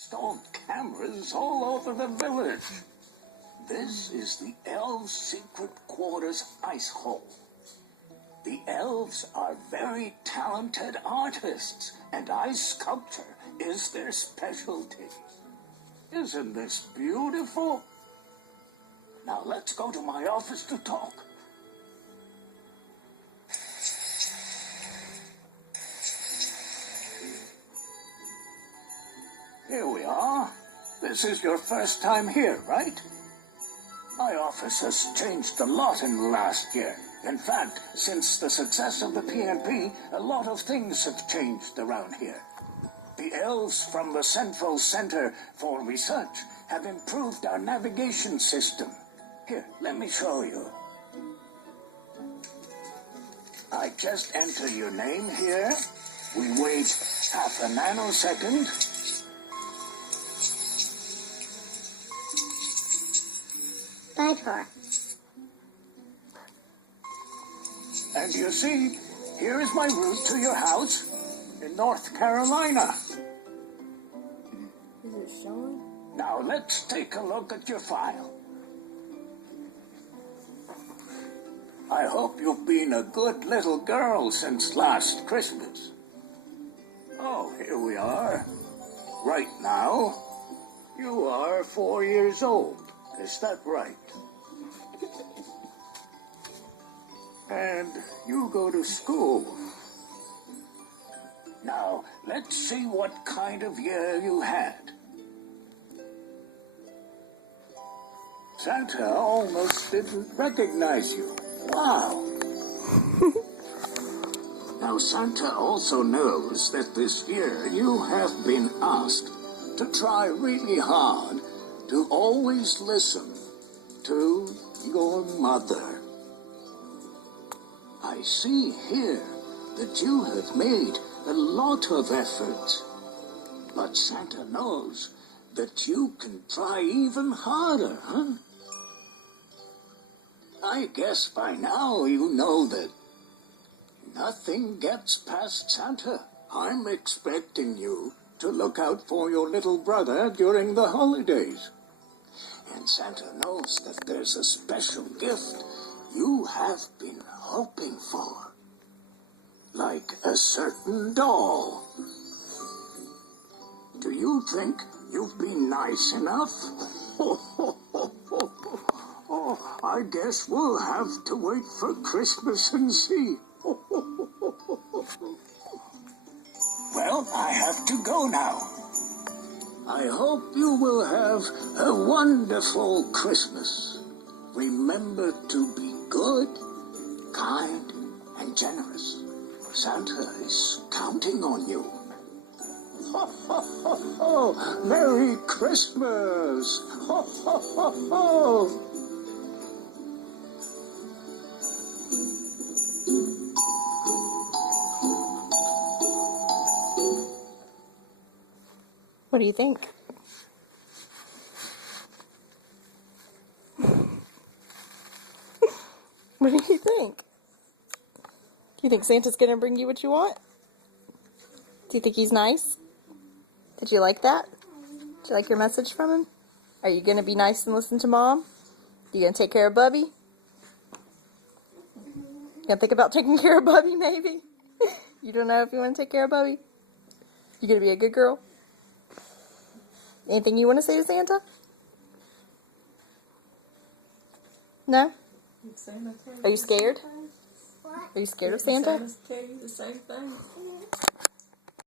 Installed cameras all over the village. This is the elves' secret quarters ice hole. The elves are very talented artists, and ice sculpture is their specialty. Isn't this beautiful? Now let's go to my office to talk. Here we are. This is your first time here, right? My office has changed a lot in the last year. In fact, since the success of the PNP, a lot of things have changed around here. The elves from the Central Center for Research have improved our navigation system. Here, let me show you. I just enter your name here. We wait half a nanosecond. And you see, here is my route to your house in North Carolina. Is it showing? Now let's take a look at your file. I hope you've been a good little girl since last Christmas. Oh, here we are. Right now, you are 4 years old. Is that right? And you go to school. Now, let's see what kind of year you had. Santa almost didn't recognize you. Wow. Now, Santa also knows that this year you have been asked to try really hard to always listen to your mother. I see here that you have made a lot of efforts, but Santa knows that you can try even harder, huh? I guess by now you know that nothing gets past Santa. I'm expecting you to look out for your little brother during the holidays. And Santa knows that there's a special gift you have been hoping for. Like a certain doll. Do you think you've been nice enough? Oh, I guess we'll have to wait for Christmas and see. Well, I have to go now. I hope you will have a wonderful Christmas. Remember to be good, kind, and generous. Santa is counting on you. Ho, ho, ho, ho. Merry Christmas! Ho, ho, ho, ho. What do you think? What do you think? Do you think Santa's going to bring you what you want? Do you think he's nice? Did you like that? Did you like your message from him? Are you going to be nice and listen to Mom? You going to take care of Bubby? You going to think about taking care of Bubby, maybe? You don't know if you want to take care of Bubby? You going to be a good girl? Anything you want to say to Santa? No? Are you scared? What? Are you scared of Santa? Santa's tell you the same thing.